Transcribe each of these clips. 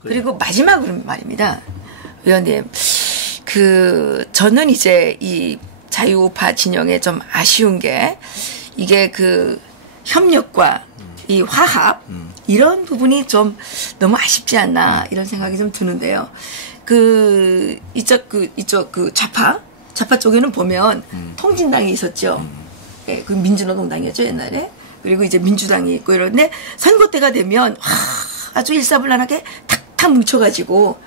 그리고 마지막으로 말입니다. 의원님, 저는 이제 이 자유우파 진영에 좀 아쉬운 게 이게 협력과 이 화합, 이런 부분이 좀 너무 아쉽지 않나, 이런 생각이 좀 드는데요. 이쪽 좌파 쪽에는 보면 통진당이 있었죠. 예, 민주노동당이었죠, 옛날에. 그리고 이제 민주당이 있고 이런데 선거 때가 되면, 아주 일사불란하게 탁탁 뭉쳐가지고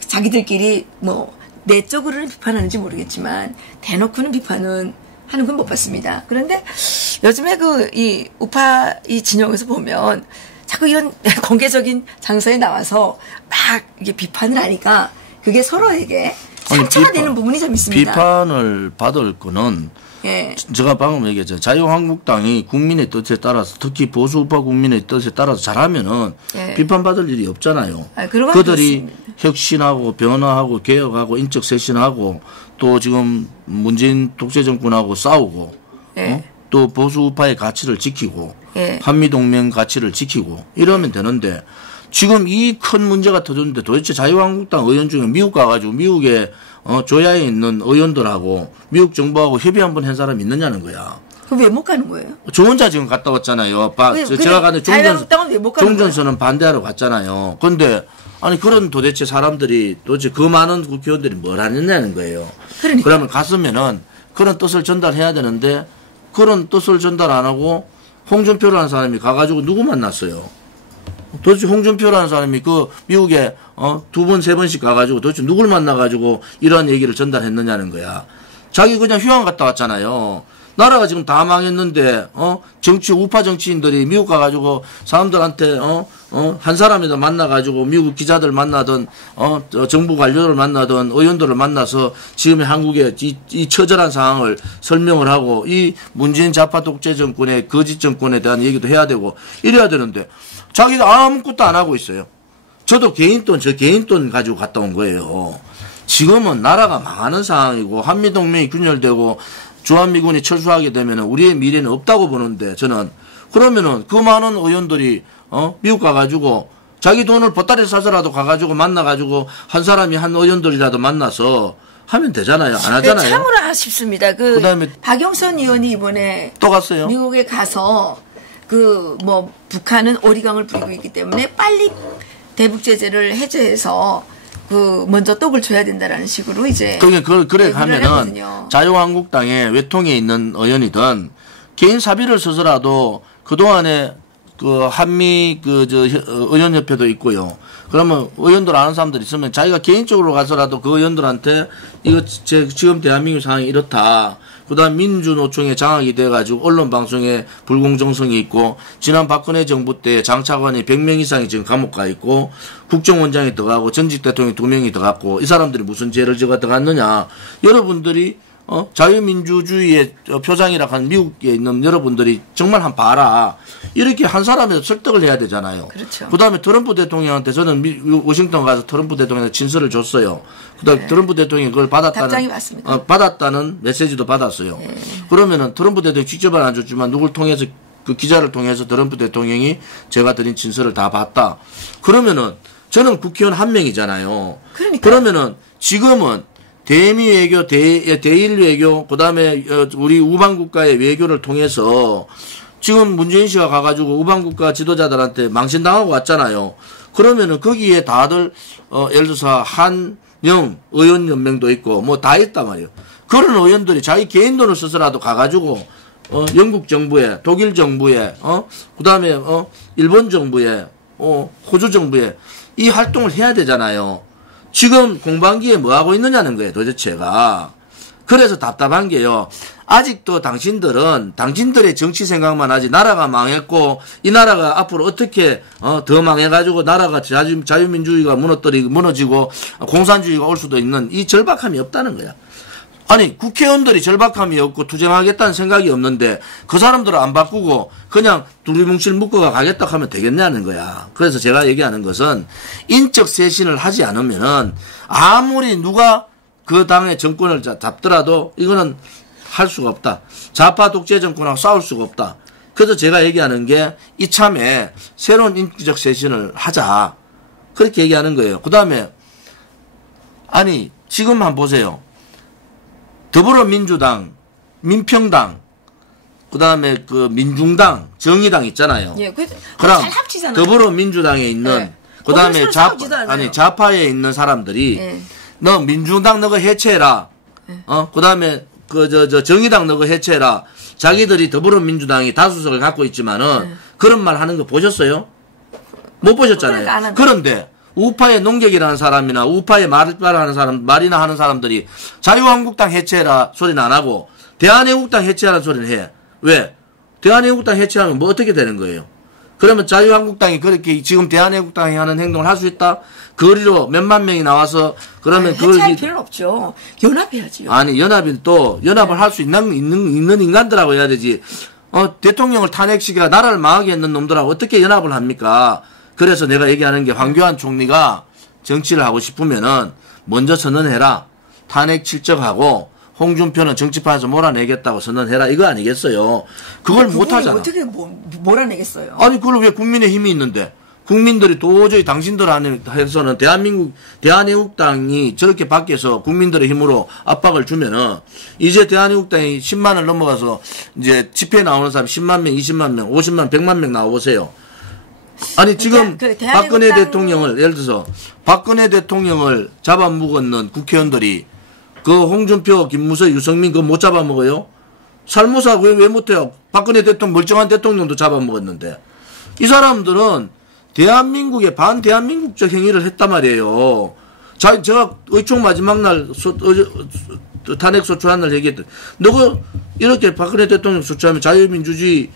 자기들끼리 내적으로는 비판하는지 모르겠지만 대놓고는 비판은 하는 건 못 봤습니다. 그런데 요즘에 이 우파 이 진영에서 보면 자꾸 이런 공개적인 장소에 나와서 막 이게 비판을 하니까 그게 서로에게 상처가 되는 부분이 좀 있습니다. 비판을 받을 거는 예. 제가 방금 얘기했죠. 자유한국당이 국민의 뜻에 따라서 특히 보수우파 국민의 뜻에 따라서 잘하면은 예. 비판받을 일이 없잖아요. 그들이 혁신하고 변화하고 개혁하고 인적 쇄신하고 또 지금 문재인 독재 정권하고 싸우고 예. 또 보수우파의 가치를 지키고 예. 한미동맹 가치를 지키고 이러면 되는데 지금 이 큰 문제가 터졌는데 도대체 자유한국당 의원 중에 미국 가가지고 미국에 조야에 있는 의원들하고 미국 정부하고 협의 한번 한 사람이 있느냐는 거야. 그럼 왜 못 가는 거예요? 저 혼자 지금 갔다 왔잖아요. 제가 가는 종전선은 반대하러 갔잖아요. 근데 아니 그런 도대체 사람들이 도대체 그 많은 국회의원들이 뭘 하느냐는 거예요. 그러면 갔으면은 그런 뜻을 전달해야 되는데 그런 뜻을 전달 안 하고 홍준표라는 사람이 가가지고 누구 만났어요? 도대체 홍준표라는 사람이 미국에 두 번, 세 번씩 가가지고 도대체 누굴 만나가지고 이러한 얘기를 전달했느냐는 거야. 자기 그냥 휴양 갔다 왔잖아요. 나라가 지금 다 망했는데 우파 정치인들이 미국 가가지고 사람들한테 한 사람이다 만나가지고 미국 기자들 만나든 정부 관료들 만나든 의원들을 만나서 지금의 한국의 이 처절한 상황을 설명을 하고 이 문재인 좌파 독재 정권의 거짓 정권에 대한 얘기도 해야 되고 이래야 되는데 자기도 아무것도 안 하고 있어요. 저도 저 개인 돈 가지고 갔다 온 거예요. 지금은 나라가 망하는 상황이고 한미동맹이 균열되고 주한미군이 철수하게 되면 우리의 미래는 없다고 보는데 저는 그러면은 그 많은 의원들이 미국 가가지고 자기 돈을 보따리 싸서라도 가가지고 만나가지고 한 사람이 한 의원들이라도 만나서 하면 되잖아요. 안 하잖아요. 네, 참으로 아쉽습니다. 그다음에 박영선 의원이 이번에 또 갔어요. 미국에 가서 북한은 오리강을 부리고 있기 때문에 빨리 대북 제재를 해제해서 먼저 떡을 줘야 된다라는 식으로 이제. 그래 하면은 자유한국당의 외통에 있는 의원이든 개인 사비를 써서라도 그동안에 한미 의원협회도 있고요. 그러면 의원들 아는 사람들 있으면 자기가 개인적으로 가서라도 그 의원들한테 이거 지금 대한민국 상황이 이렇다. 그다음 민주노총에 장악이 돼가지고 언론방송에 불공정성이 있고 지난 박근혜 정부 때 장차관이 100명 이상이 지금 감옥 가 있고 국정원장이 들어가고 전직 대통령이 2명이 들어갔고 이 사람들이 무슨 죄를 지어 들어갔느냐. 여러분들이 자유민주주의의 표상이라 하는 미국에 있는 여러분들이 정말 한번 봐라. 이렇게 한 사람에서 설득을 해야 되잖아요. 그렇죠. 그 다음에 트럼프 대통령한테 저는 워싱턴 가서 트럼프 대통령한테 진술을 줬어요. 그 다음에 네. 트럼프 대통령이 그걸 받았다는 메시지도 받았어요. 네. 그러면은 트럼프 대통령이 직접은 안 줬지만 누굴 통해서 그 기자를 통해서 트럼프 대통령이 제가 드린 진술을 다 봤다. 그러면은 저는 국회의원 한 명이잖아요. 그러면은 지금은 대미 외교, 대일 외교, 그 다음에 우리 우방국가의 외교를 통해서 지금 문재인 씨가 가가지고 우방국가 지도자들한테 망신당하고 왔잖아요. 그러면은 거기에 다들 예를 들어서 한영 의원연맹도 있고 뭐 다 있단 말이에요. 그런 의원들이 자기 개인 돈을 써서라도 가가지고 영국 정부에, 독일 정부에, 그 다음에 일본 정부에, 호주 정부에 이 활동을 해야 되잖아요. 지금 공방기에 뭐 하고 있느냐는 거예요, 도대체가. 그래서 답답한 게요. 아직도 당신들의 정치 생각만 하지, 나라가 망했고, 이 나라가 앞으로 어떻게, 더 망해가지고, 나라가 자유민주주의가 무너지고, 공산주의가 올 수도 있는 이 절박함이 없다는 거야. 아니, 국회의원들이 절박함이 없고 투쟁하겠다는 생각이 없는데, 그 사람들을 안 바꾸고, 그냥 두리뭉실 묶어가 가겠다 하면 되겠냐는 거야. 그래서 제가 얘기하는 것은, 인적 쇄신을 하지 않으면은, 아무리 누가 그 당의 정권을 잡더라도 이거는 할 수가 없다. 좌파 독재 정권하고 싸울 수가 없다. 그래서 제가 얘기하는 게 이참에 새로운 인기적 쇄신을 하자. 그렇게 얘기하는 거예요. 그 다음에 아니 지금 한번 보세요. 더불어민주당, 민평당, 그 다음에 그 민중당, 정의당 있잖아요. 예, 그럼 잘 합치잖아요. 더불어민주당에 있는 네. 그 다음에 좌파에 있는 사람들이 네. 너 민중당 너가 해체해라. 네. 그 다음에 정의당 너가 해체해라. 자기들이 더불어민주당이 다수석을 갖고 있지만은 그런 말 하는 거 보셨어요? 못 보셨잖아요. 그런데 우파의 농객이라는 사람이나 우파의 말이나 하는 사람들이 자유한국당 해체해라 소리는 안 하고 대한애국당 해체하라는 소리는 해. 왜? 대한애국당 해체하면 뭐 어떻게 되는 거예요? 그러면 자유한국당이 그렇게 지금 대한애국당이 하는 행동을 할 수 있다? 거리로 몇만 명이 나와서 그러면 그걸 해체할 필요는 없죠. 연합해야지요. 아니 연합이 또 연합을 할 수 있는 인간들하고 해야 되지. 대통령을 탄핵시키가 나라를 망하게 했는 놈들하고 어떻게 연합을 합니까? 그래서 내가 얘기하는 게 황교안 총리가 정치를 하고 싶으면은 먼저 선언해라. 탄핵 실적하고 홍준표는 정치판에서 몰아내겠다고 선언해라. 이거 아니겠어요? 그걸 못 하잖아. 어떻게 몰아내겠어요? 아니 그걸 왜 국민의 힘이 있는데 국민들이 도저히 당신들 안에서는 대한애국당이 저렇게 밖에서 국민들의 힘으로 압박을 주면은 이제 대한애국당이 10만을 넘어가서 이제 집회에 나오는 사람 10만 명, 20만 명, 50만, 100만 명 나와보세요. 아니 지금 박근혜 대통령을 예를 들어서 박근혜 대통령을 잡아먹었는 국회의원들이 그 홍준표, 김무성, 유승민 그거 못 잡아먹어요? 살모사 왜 못해요? 박근혜 대통령 멀쩡한 대통령도 잡아먹었는데 이 사람들은 대한민국의 반대한민국적 행위를 했단 말이에요. 제가 의총 마지막 날 탄핵 소추한 날 얘기했던 너가 이렇게 박근혜 대통령 소추하면 자유민주주의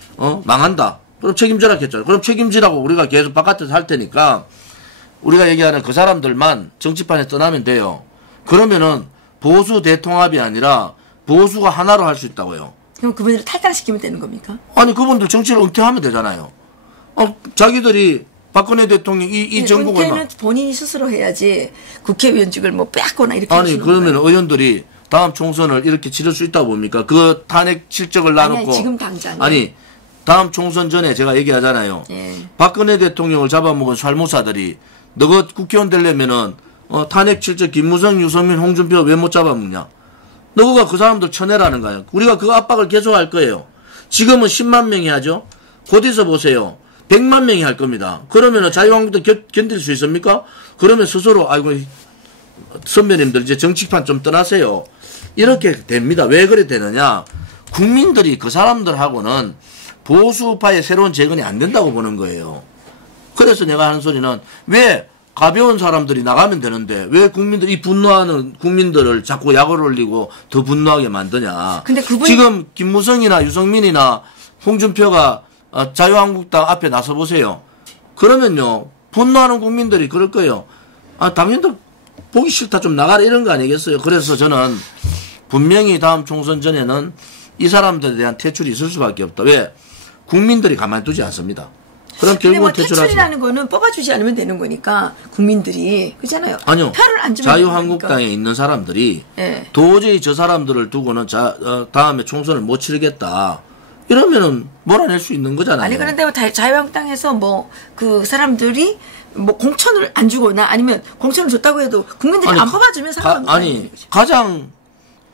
망한다. 그럼 책임져라 했잖아요. 그럼 책임지라고 우리가 계속 바깥에서 할 테니까 우리가 얘기하는 그 사람들만 정치판에 떠나면 돼요. 그러면은 보수 대통합이 아니라 보수가 하나로 할 수 있다고요. 그럼 그분들을 탈당시키면 되는 겁니까? 아니 그분들 정치를 은퇴하면 되잖아요. 자기들이 박근혜 대통령 이 정부가 은퇴는 본인이 스스로 해야지 국회의원직을 뭐 빼앗거나 이렇게 아니 그러면 의원들이 다음 총선을 이렇게 치를 수 있다고 봅니까? 그 탄핵 실적을 놔놓고 아니 지금 당장 아니 다음 총선 전에 제가 얘기하잖아요. 예. 박근혜 대통령을 잡아먹은 살모사들이 너가 국회의원 되려면은 탄핵 실적 김무성, 유승민, 홍준표 왜 못 잡아먹냐? 너가 그 사람들 쳐내라는 거예요. 우리가 그 압박을 계속할 거예요. 지금은 10만 명이 하죠. 곧에서 보세요. 100만 명이 할 겁니다. 그러면은 자유한국당 견딜 수 있습니까? 그러면 스스로 아이고 선배님들 이제 정치판 좀 떠나세요. 이렇게 됩니다. 왜 그래 되느냐? 국민들이 그 사람들하고는 보수파의 새로운 재건이 안 된다고 보는 거예요. 그래서 내가 하는 소리는 왜 가벼운 사람들이 나가면 되는데 왜 이 분노하는 국민들을 자꾸 약을 올리고 더 분노하게 만드냐. 근데 지금 김무성이나 유승민이나 홍준표가 자유한국당 앞에 나서 보세요. 그러면요 분노하는 국민들이 그럴 거예요. 당신들 보기 싫다 좀 나가라 이런 거 아니겠어요. 그래서 저는 분명히 다음 총선 전에는 이 사람들에 대한 퇴출이 있을 수밖에 없다. 왜? 국민들이 가만두지 않습니다. 그럼 결국은 퇴출이라는 거는 뽑아주지 않으면 되는 거니까 국민들이 그렇잖아요. 아니요. 표를 안 주면 자유한국당에 있는 사람들이 네. 도저히 저 사람들을 두고는 다음에 총선을 못 치르겠다. 이러면은 몰아낼 수 있는 거잖아요. 아니 그런데 자유한국당에서 뭐 그 사람들이 뭐 공천을 안 주거나 아니면 공천을 줬다고 해도 국민들이 안 뽑아주면 상관없는 거죠.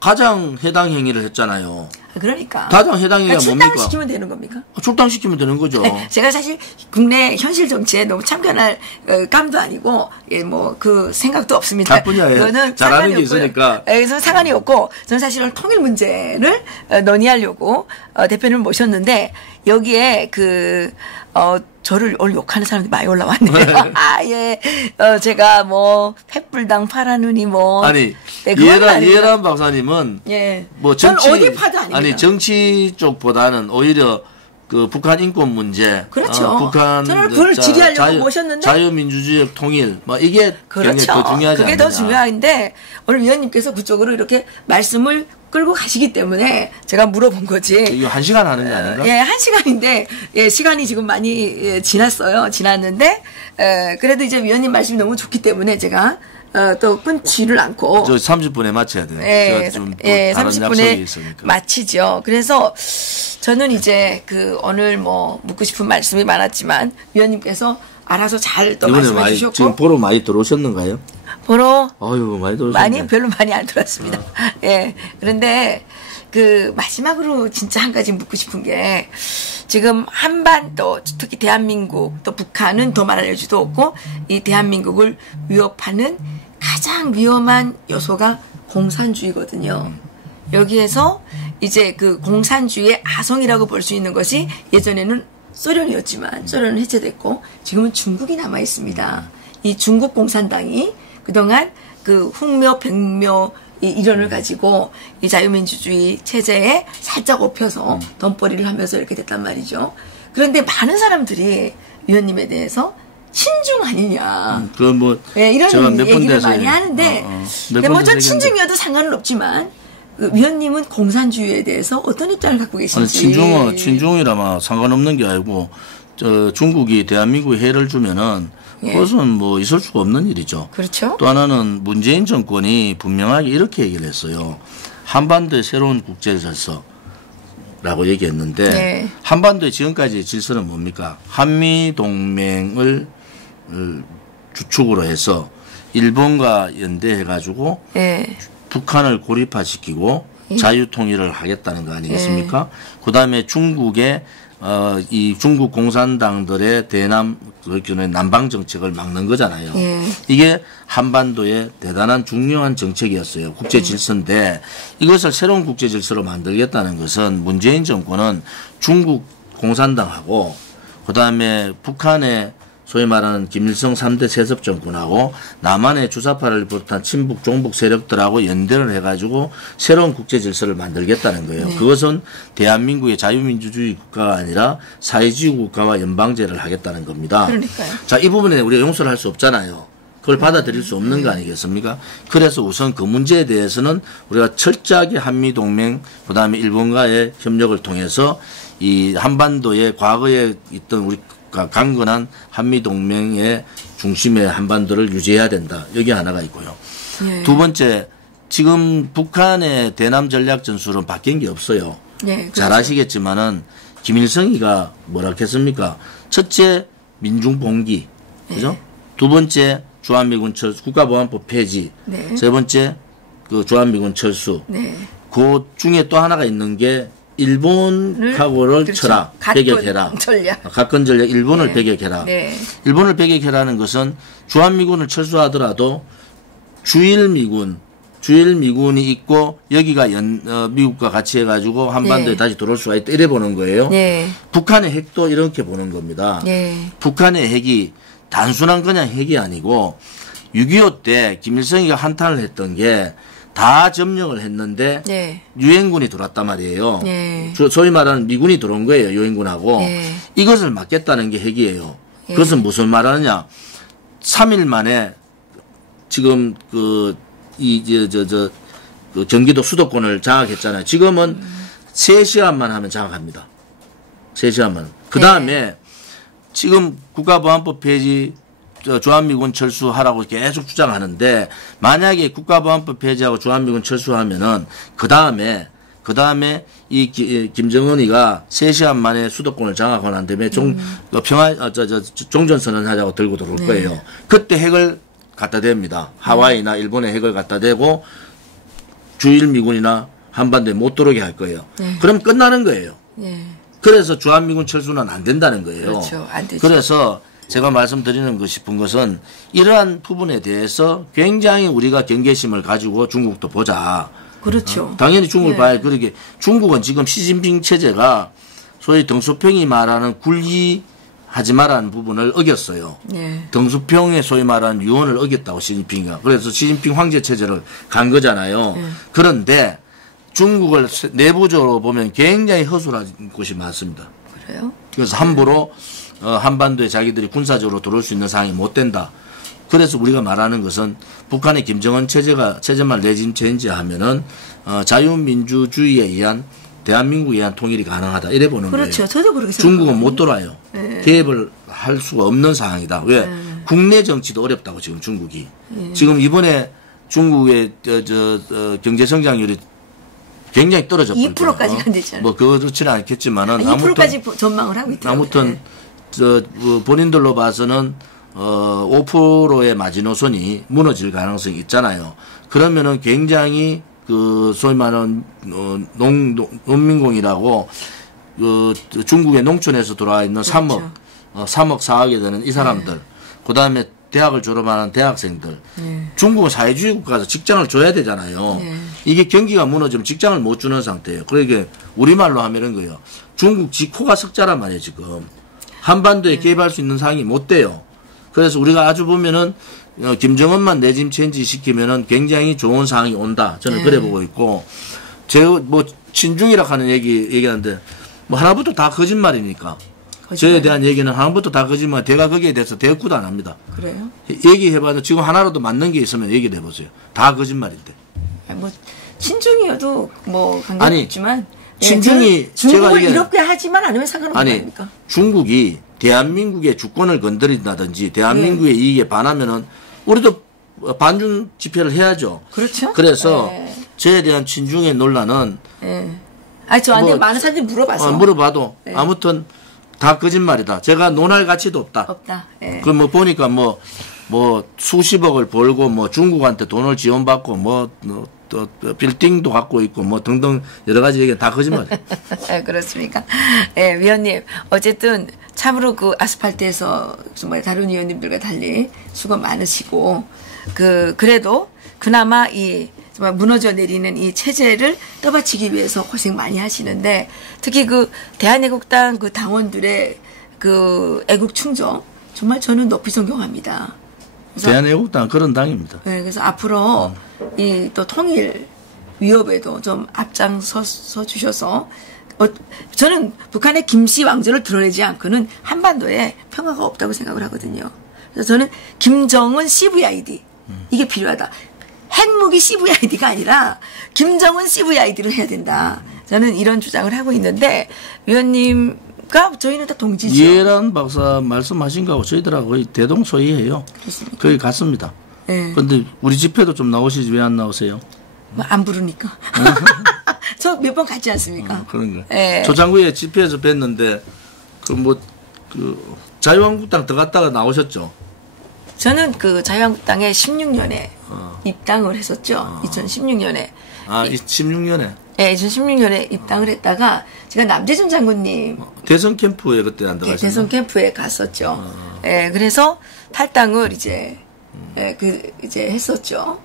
가장 해당 행위를 했잖아요. 그러니까. 가장 해당 행위가 뭡니까? 출당시키면 되는 겁니까? 출당시키면 되는 거죠. 제가 사실 국내 현실 정치에 너무 참견할 감도 아니고 뭐 그 생각도 없습니다. 나쁘냐 잘하는 게 있으니까. 그래서 상관이 없고 저는 사실은 통일 문제를 논의하려고 대표님을 모셨는데 여기에 저를 오늘 욕하는 사람들이 많이 올라왔네요. 예. 제가 뭐, 횃불당 파라눈이 뭐. 아니, 이해란 박사님은. 예. 뭐 정치. 어디 파도 아닙니다. 아니, 정치 쪽보다는 오히려 그 북한 인권 문제. 그렇죠. 북한. 저는 그걸 질의하려고 모셨는데. 자유민주주의 통일. 뭐 이게 그렇죠. 더 중요하지 그게 않느냐. 더 중요한데, 오늘 위원님께서 그쪽으로 이렇게 말씀을 끌고 가시기 때문에 제가 물어본 거지. 이거 1시간 하는 게 아닌가? 예, 1시간인데, 예, 시간이 지금 많이 지났어요. 지났는데, 그래도 이제 위원님 말씀이 너무 좋기 때문에 제가 또 끊지를 않고. 저 30분에 마쳐야 돼요. 예, 좀 예, 다른 30분에 있으니까. 마치죠. 그래서 저는 이제 오늘 뭐 묻고 싶은 말씀이 많았지만 위원님께서 알아서 잘 또 말씀해 주셨고. 지금 보러 많이 들어오셨는가요? 보러 아유, 많이 들어오셨네. 별로 많이 안 들어왔습니다. 예. 그런데 마지막으로 진짜 한 가지 묻고 싶은 게 지금 한반도 특히 대한민국 또 북한은 더 말할 여지도 없고 이 대한민국을 위협하는 가장 위험한 요소가 공산주의거든요. 여기에서 이제 공산주의의 아성이라고 볼 수 있는 것이 예전에는 소련이었지만 소련은 해체됐고 지금은 중국이 남아 있습니다. 이 중국 공산당이 그동안 흑묘 백묘 이 이론을 가지고 이 자유민주주의 체제에 살짝 엎혀서 덤벌이를 하면서 이렇게 됐단 말이죠. 그런데 많은 사람들이 위원님에 대해서 친중 아니냐. 네, 이런 얘기를 많이 하는데, 저 친중이어도 상관은 없지만, 위원님은 공산주의에 대해서 어떤 입장을 갖고 계신지. 친중이라면 상관없는 게 아니고, 중국이 대한민국에 해를 주면은, 그것은 뭐 있을 수가 없는 일이죠. 그렇죠. 또 하나는 문재인 정권이 분명하게 이렇게 얘기를 했어요. 한반도의 새로운 국제 질서라고 얘기했는데, 네. 한반도의 지금까지의 질서는 뭡니까? 한미 동맹을 주축으로 해서 일본과 연대해가지고 네. 북한을 고립화시키고 자유통일을 하겠다는 거 아니겠습니까? 그 다음에 중국의 이 중국 공산당들의 남방 정책을 막는 거잖아요. 이게 한반도의 대단한 중요한 정책이었어요. 국제 질서인데 이것을 새로운 국제 질서로 만들겠다는 것은 문재인 정권은 중국 공산당하고 그다음에 북한의 소위 말하는 김일성 3대 세습 정권하고 남한의 주사파를 비롯한 친북 종북 세력들하고 연대를 해가지고 새로운 국제 질서를 만들겠다는 거예요. 네. 그것은 대한민국의 자유민주주의 국가가 아니라 사회주의 국가와 연방제를 하겠다는 겁니다. 그러니까요. 자, 이 부분에 우리가 용서를 할 수 없잖아요. 그걸 받아들일 수 없는 거 아니겠습니까? 그래서 우선 그 문제에 대해서는 우리가 철저하게 한미동맹 그다음에 일본과의 협력을 통해서 이 한반도에 과거에 있던 우리 강건한 한미동맹의 중심의 한반도를 유지해야 된다. 여기 하나가 있고요. 네. 두 번째, 지금 북한의 대남 전략 전술은 바뀐 게 없어요. 네, 그렇죠. 잘 아시겠지만은 김일성이가 뭐라 했습니까? 첫째, 민중 봉기. 그죠? 네. 두 번째, 주한미군 철수, 국가보안법 폐지. 네. 세 번째, 주한미군 철수. 네. 그 중에 또 하나가 있는 게 일본하고를 그렇죠. 쳐라. 배격해라. 가권 전략 일본을 네. 배격해라. 네. 일본을 배격해라는 것은 주한미군을 철수하더라도 주일미군이 있고 여기가 미국과 같이 해가지고 한반도에 네. 다시 들어올 수가 있다. 이래 보는 거예요. 네. 북한의 핵도 이렇게 보는 겁니다. 네. 북한의 핵이 단순한 그냥 핵이 아니고 6.25 때 김일성이가 한탄을 했던 게 다 점령을 했는데 네. 유엔군이 들어왔단 말이에요. 네. 소위 말하는 미군이 들어온 거예요. 유엔군하고. 네. 이것을 막겠다는 게 핵이에요. 네. 그것은 무슨 말하느냐. 3일 만에 지금 경기도 수도권을 장악했잖아요. 지금은 3시간만 하면 장악합니다. 3시간만. 그 다음에 네. 지금 국가보안법 폐지 주한미군 철수하라고 계속 주장하는데 만약에 국가보안법 폐지하고 주한미군 철수하면은 그 다음에 이 김정은이가 3시간 만에 수도권을 장악하고 난 다음에 종전선언 하자고 들고 들어올 거예요. 네. 그때 핵을 갖다 댑니다. 하와이나 일본에 핵을 갖다 대고 주일미군이나 한반도에 못 들어오게 할 거예요. 네. 그럼 끝나는 거예요. 네. 그래서 주한미군 철수는 안 된다는 거예요. 그렇죠. 안 되죠. 그래서 제가 말씀드리는 싶은 것은 이러한 부분에 대해서 굉장히 우리가 경계심을 가지고 중국도 보자. 그렇죠. 당연히 중국을 네. 봐야 그러게. 중국은 지금 시진핑 체제가 소위 덩수평이 말하는 굴리하지 말라는 부분을 어겼어요. 네. 덩수평의 소위 말하는 유언을 어겼다고 시진핑이가. 그래서 시진핑 황제 체제를 간 거잖아요. 네. 그런데 중국을 내부적으로 보면 굉장히 허술한 곳이 많습니다. 그래요? 그래서 함부로 한반도에 자기들이 군사적으로 들어올 수 있는 상황이 못 된다. 그래서 우리가 말하는 것은 북한의 김정은 체제만 레짐 체인지하면은 자유민주주의에 의한 대한민국에 의한 통일이 가능하다. 이래 보는 그렇죠. 거예요. 저도 그렇게 중국은 못 돌아요. 네. 개입을 할 수가 없는 상황이다. 왜? 국내 정치도 어렵다고 지금 중국이. 지금 이번에 중국의 경제 성장률이 굉장히 떨어졌거든요. 2%까지 간대잖아요. 뭐 그렇지는 않겠지만은 2%까지 전망을 하고 있더라고요. 아무튼 본인들로 봐서는 5%의 마지노선이 무너질 가능성이 있잖아요. 그러면은 굉장히 소위 말하는 농민공이라고 중국의 농촌에서 들어와 있는 그렇죠. 3억 4억에 되는 이 사람들, 그 다음에 대학을 졸업하는 대학생들, 중국은 사회주의 국가에서 직장을 줘야 되잖아요. 이게 경기가 무너지면 직장을 못 주는 상태예요. 그러니까 우리말로 하면 이런 거예요. 중국 지코가 석자란 말이에요, 지금. 한반도에 개입할 수 있는 상황이 못 돼요. 그래서 우리가 아주 보면은 김정은만 내짐 체인지 시키면은 굉장히 좋은 상황이 온다. 저는 그래 보고 있고, 뭐 친중이라 하는 얘기하는데 뭐 하나부터 다 거짓말이니까. 저에 대한 얘기는 하나부터 다 거짓말. 제가 거기에 대해서 대꾸도 안 합니다. 그래요? 얘기해봐도 지금 하나라도 맞는 게 있으면 얘기를 해보세요. 다 거짓말인데. 뭐 친중이어도 뭐 관계없지만. 친중이 중국을 이렇게 하지만 않으면 상관없는 거니까. 중국이 대한민국의 주권을 건드린다든지 대한민국의 이익에 반하면은 우리도 반중 집회를 해야죠. 그렇죠. 그래서 저에 대한 친중의 논란은. 아니 저한테 많은 사람들이 물어봐서. 물어봐도 아무튼. 다 거짓말이다. 제가 논할 가치도 없다. 없다. 그 뭐 보니까 뭐 수십억을 벌고 뭐 중국한테 돈을 지원받고 또 빌딩도 갖고 있고 뭐 등등 여러 가지 얘기가 다 거짓말. 그렇습니까? 예, 위원님 어쨌든 참으로 그 아스팔트에서 정말 다른 위원님들과 달리 수고 많으시고 그래도 그나마 이 정말 무너져 내리는 이 체제를 떠받치기 위해서 고생 많이 하시는데 특히 그 대한애국당 그 당원들의 그 애국 충정 정말 저는 높이 존경합니다. 대한애국당 그런 당입니다. 네, 그래서 앞으로 이 또 통일 위협에도 좀 앞장서 주셔서 저는 북한의 김씨 왕조를 드러내지 않고는 한반도에 평화가 없다고 생각을 하거든요. 그래서 저는 김정은 CVID 이게 필요하다. 핵무기 CVID가 아니라 김정은 CVID를 해야 된다. 저는 이런 주장을 하고 있는데 위원님과 저희는 다 동지죠. 이해란 박사 말씀하신 거하고 저희들하고 거의 대동소이해요. 그렇습니까? 거의 같습니다. 그런데 우리 집회도 좀 나오시지 왜 안 나오세요? 뭐 안 부르니까. 저 몇 번 갔지 않습니까? 그런 거. 조장구에 집회에서 뵀는데 자유한국당 들어갔다가 나오셨죠? 저는 그 자유한국당에 16년에 입당을 했었죠. 2016년에. 16년에? 네, 2016년에 입당을 했다가 제가 남재준 장군님 대선 캠프에 그때 안 들어가셨나요? 대선 캠프에 갔었죠. 그래서 탈당을 이제 이제 했었죠.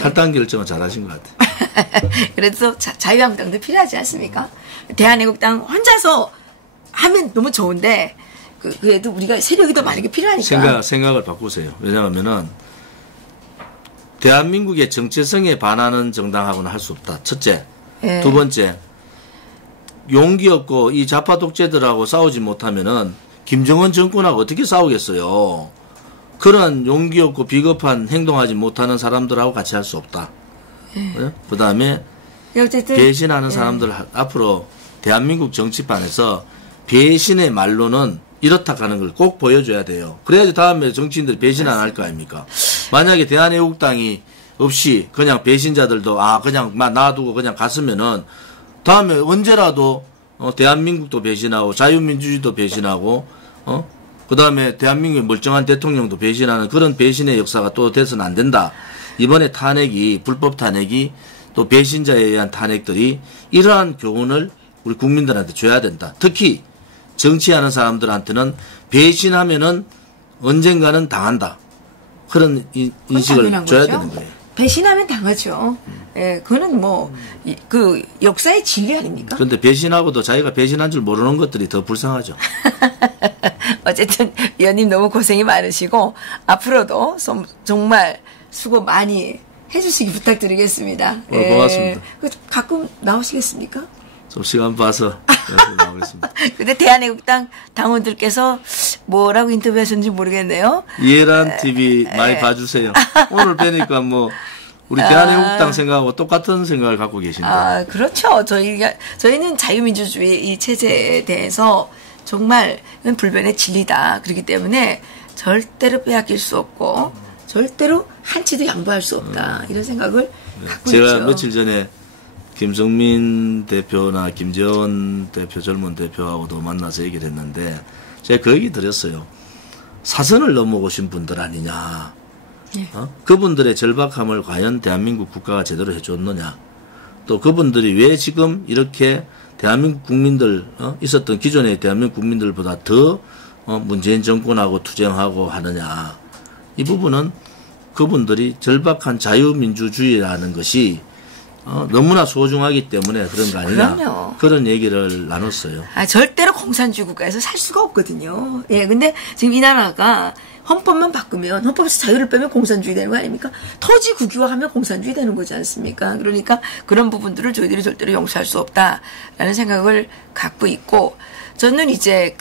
탈당 결정은 잘하신 것 같아요. 그래서 자유한국당도 필요하지 않습니까? 대한애국당 혼자서 하면 너무 좋은데 그래도 우리가 세력이 더 많은 게 필요하니까. 생각을 바꾸세요. 왜냐하면은 대한민국의 정체성에 반하는 정당하고는 할 수 없다. 첫째. 두 번째. 용기 없고 이 좌파 독재들하고 싸우지 못하면은 김정은 정권하고 어떻게 싸우겠어요. 그런 용기 없고 비겁한 행동하지 못하는 사람들하고 같이 할 수 없다. 그 다음에 배신하는 사람들 앞으로 대한민국 정치판에서 배신의 말로는 이렇다 하는 걸 꼭 보여줘야 돼요. 그래야지 다음에 정치인들이 배신 안 할 거 아닙니까? 만약에 대한애국당이 없이 그냥 배신자들도 그냥 놔두고 그냥 갔으면은 다음에 언제라도 대한민국도 배신하고 자유민주주의도 배신하고 그 다음에 대한민국의 멀쩡한 대통령도 배신하는 그런 배신의 역사가 또 돼서는 안 된다. 이번에 탄핵이 불법 탄핵이 또 배신자에 의한 탄핵들이 이러한 교훈을 우리 국민들한테 줘야 된다. 특히 정치하는 사람들한테는 배신하면은 언젠가는 당한다. 그런 인식을 줘야 되는 거예요. 배신하면 당하죠. 그거는 그 역사의 진리 아닙니까? 그런데 배신하고도 자기가 배신한 줄 모르는 것들이 더 불쌍하죠. 어쨌든 위원님 너무 고생이 많으시고 앞으로도 정말 수고 많이 해주시기 부탁드리겠습니다. 고맙습니다. 가끔 나오시겠습니까? 좀 시간 봐서 나오겠습니다. 근데 대한애국당 당원들께서 뭐라고 인터뷰하셨는지 모르겠네요. 이해란 TV 많이 봐주세요. 오늘 뵈니까 우리 대한애국당 생각하고 똑같은 생각을 갖고 계신다. 그렇죠. 저희는 자유민주주의 이 체제에 대해서 정말 이건 불변의 진리다. 그렇기 때문에 절대로 빼앗길 수 없고 절대로 한치도 양보할 수 없다. 이런 생각을 갖고 제가 있죠. 며칠 전에 김성민 대표나 김재원 대표 젊은 대표하고도 만나서 얘기를 했는데 제가 그 얘기 드렸어요. 사선을 넘어오신 분들 아니냐. 네. 그분들의 절박함을 과연 대한민국 국가가 제대로 해줬느냐. 또 그분들이 왜 지금 이렇게 대한민국 국민들 있었던 기존의 대한민국 국민들보다 더 문재인 정권하고 투쟁하고 하느냐. 이 부분은 그분들이 절박한 자유민주주의라는 것이 너무나 소중하기 때문에 그런 거 아니냐. 그럼요. 그런 얘기를 나눴어요. 절대로 공산주의 국가에서 살 수가 없거든요. 예, 근데 지금 이 나라가 헌법만 바꾸면, 헌법에서 자유를 빼면 공산주의 되는 거 아닙니까? 토지 국유화하면 공산주의 되는 거지 않습니까? 그러니까 그런 부분들을 저희들이 절대로 용서할 수 없다라는 생각을 갖고 있고, 저는 이제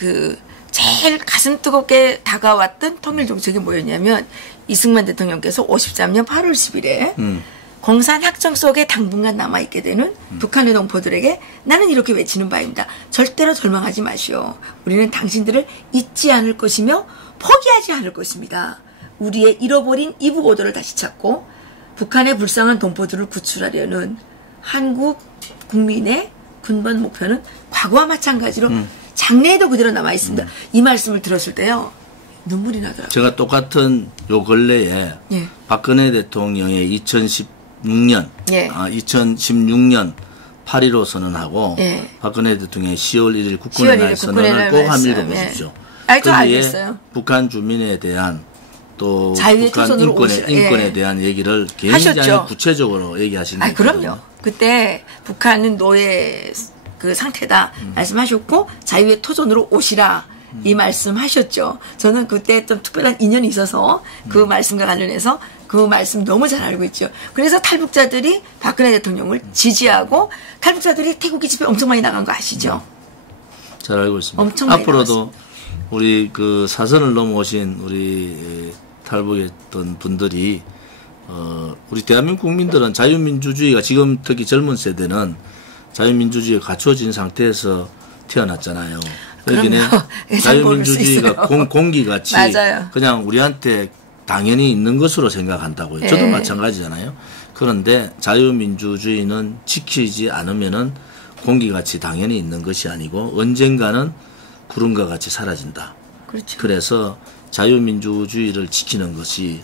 제일 가슴 뜨겁게 다가왔던 통일 정책이 뭐였냐면, 이승만 대통령께서 53년 8월 10일에 공산 학정 속에 당분간 남아있게 되는 북한의 동포들에게 나는 이렇게 외치는 바입니다. 절대로 절망하지 마시오. 우리는 당신들을 잊지 않을 것이며 포기하지 않을 것입니다. 우리의 잃어버린 이북 오도를 다시 찾고 북한의 불쌍한 동포들을 구출하려는 한국 국민의 근본 목표는 과거와 마찬가지로 장래에도 그대로 남아있습니다. 이 말씀을 들었을 때요. 눈물이 나더라고요. 제가 똑같은 요 근래에 예. 박근혜 대통령의 2016년 8.15 선언하고 예. 박근혜 대통령의 10월 1일 국군의 날 선언을 꼭 한번 읽어보십시오. 알겠어요. 북한 주민에 대한 또 북한 인권에 대한 얘기를 굉장히 하셨죠. 구체적으로 얘기하시는 그럼요. 그때 북한은 노예 상태다 말씀하셨고 자유의 토전으로 오시라 이 말씀하셨죠. 저는 그때 좀 특별한 인연이 있어서 그 말씀과 관련해서 그 말씀 너무 잘 알고 있죠. 그래서 탈북자들이 박근혜 대통령을 지지하고 탈북자들이 태국에 집회 엄청 많이 나간 거 아시죠? 잘 알고 있습니다. 엄청 많이 앞으로도 나갔어요. 우리 사선을 넘어오신 우리 탈북했던 분들이 우리 대한민국 국민들은 자유민주주의가 지금 특히 젊은 세대는 자유민주주의가 갖춰진 상태에서 태어났잖아요. 여기는 자유민주주의가 공기같이 그냥 우리한테 당연히 있는 것으로 생각한다고요. 저도 마찬가지잖아요. 그런데 자유민주주의는 지키지 않으면은 공기같이 당연히 있는 것이 아니고 언젠가는 구름과 같이 사라진다. 그렇죠. 그래서 자유민주주의를 지키는 것이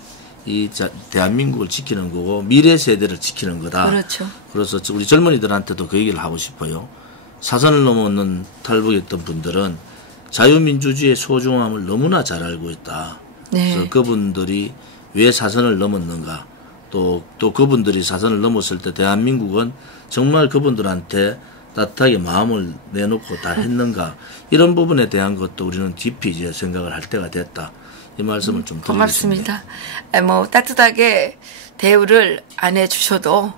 대한민국을 지키는 거고 미래 세대를 지키는 거다. 그렇죠. 그래서 우리 젊은이들한테도 그 얘기를 하고 싶어요. 사선을 넘어오는 탈북했던 분들은 자유민주주의의 소중함을 너무나 잘 알고 있다. 네. 그래서 그분들이 왜 사선을 넘었는가 또 그분들이 사선을 넘었을 때 대한민국은 정말 그분들한테 따뜻하게 마음을 내놓고 다 했는가 이런 부분에 대한 것도 우리는 깊이 이제 생각을 할 때가 됐다. 이 말씀을 좀 드리겠습니다. 고맙습니다. 따뜻하게 대우를 안 해주셔도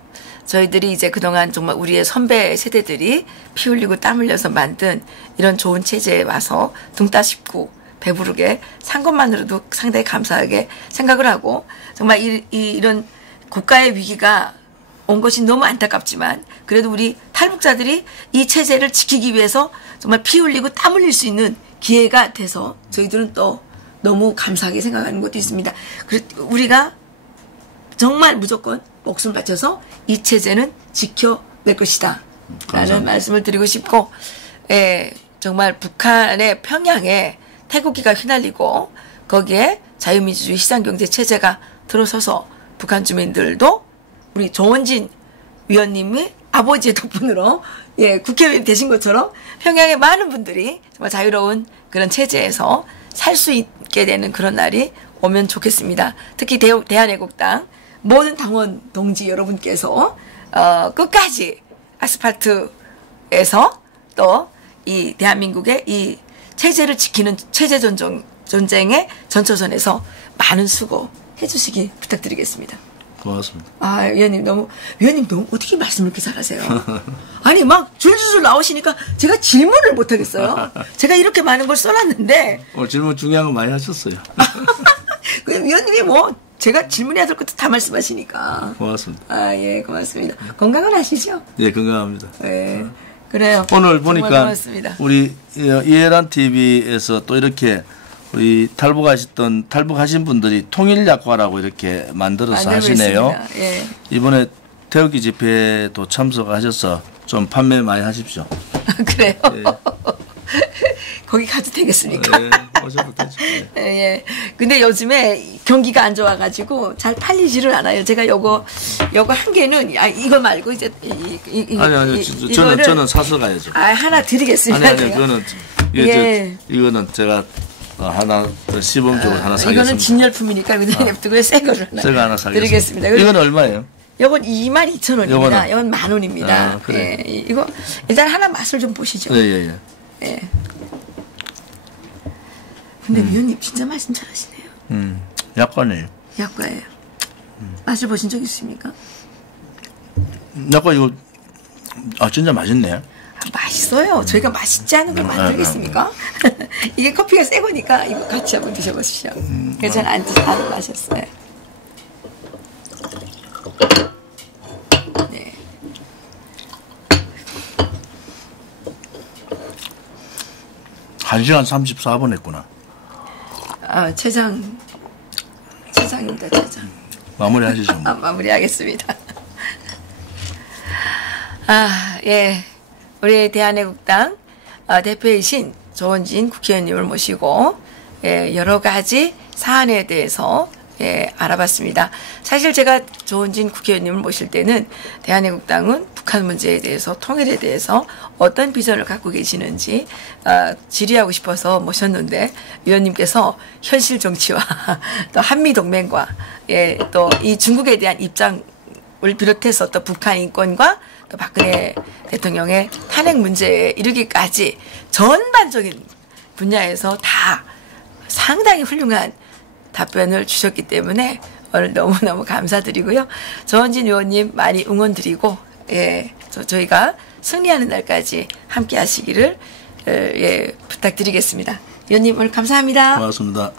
저희들이 이제 그동안 정말 우리의 선배 세대들이 피 흘리고 땀 흘려서 만든 이런 좋은 체제에 와서 등 따십고 배부르게 산 것만으로도 상당히 감사하게 생각을 하고 정말 이런 국가의 위기가 온 것이 너무 안타깝지만 그래도 우리 탈북자들이 이 체제를 지키기 위해서 정말 피 흘리고 땀 흘릴 수 있는 기회가 돼서 저희들은 또 너무 감사하게 생각하는 것도 있습니다. 우리가 정말 무조건 목숨을 바쳐서 이 체제는 지켜낼 것이다. 라는 말씀을 드리고 싶고 정말 북한의 평양에 태국기가 휘날리고 거기에 자유민주주의 시장경제 체제가 들어서서 북한 주민들도 우리 정원진 위원님이 아버지의 덕분으로 국회의원이 되신 것처럼 평양의 많은 분들이 정말 자유로운 그런 체제에서 살 수 있게 되는 그런 날이 오면 좋겠습니다. 특히 대한애국당 모든 당원 동지 여러분께서 끝까지 아스팔트에서 또 이 대한민국의 이 체제를 지키는 체제 전쟁의 전초선에서 많은 수고 해주시기 부탁드리겠습니다. 고맙습니다. 위원님 너무 어떻게 말씀을 이렇게 잘하세요? 아니 막 줄줄줄 나오시니까 제가 질문을 못 하겠어요. 제가 이렇게 많은 걸 써놨는데 질문 중요한 거 많이 하셨어요. 위원님이 제가 질문해야 될 것도 다 말씀하시니까. 고맙습니다. 예, 고맙습니다. 건강은 하시죠? 예, 건강합니다. 네, 그래요. 오늘 보니까 고맙습니다. 우리 이해란 TV에서 또 이렇게 우리 탈북하신 분들이 통일약과라고 이렇게 만들어서 하시네요. 예. 이번에 태극기 집회도 참석하셔서 좀 판매 많이 하십시오. 그래요? 예. 거기 가도 되겠습니까? 네, 오셔도 되죠. 네. 예. 근데 요즘에 경기가 안 좋아가지고 잘 팔리지를 않아요. 제가 요거 한 개는 이거 말고 이제 아니 저는 사서 가야죠. 하나 드리겠습니다. 아니 이거는 제가 하나 시범적으로 하나 사겠습니다. 이거는 진열품이니까 이거 냅두고 새 거를 하나 드리겠습니다. 이건 얼마예요? 이건 22,000원입니다. 이건 10,000원입니다. 그래. 예. 이거 일단 하나 맛을 좀 보시죠. 예. 근데 위원님 진짜 말씀 잘하시네요. 약과네요. 약과예요. 맛을 보신 적 있습니까? 약과 이거 진짜 맛있네. 맛있어요. 저희가 맛있지 않은 걸 만들겠습니까? 이게 커피가 새 거니까 이거 같이 한번 드셔보십시오. 그래서 저는 안 마셨어요. 네. 1시간 34분 했구나. 최장입니다, 최장. 마무리 하시죠. 마무리하겠습니다. 예. 우리 대한애국당 대표이신 조원진 국회의원님을 모시고, 예, 여러 가지 사안에 대해서, 예, 알아봤습니다. 사실 제가 조원진 국회의원님을 모실 때는 대한애국당은 북한 문제에 대해서, 통일에 대해서 어떤 비전을 갖고 계시는지 질의하고 싶어서 모셨는데, 위원님께서 현실 정치와 또 한미동맹과, 예, 또 이 중국에 대한 입장을 비롯해서 또 북한 인권과 또 박근혜 대통령의 탄핵 문제에 이르기까지 전반적인 분야에서 다 상당히 훌륭한 답변을 주셨기 때문에 오늘 너무너무 감사드리고요. 조원진 의원님 많이 응원드리고, 예, 저희가 승리하는 날까지 함께 하시기를, 예, 부탁드리겠습니다. 의원님 오늘 감사합니다. 고맙습니다.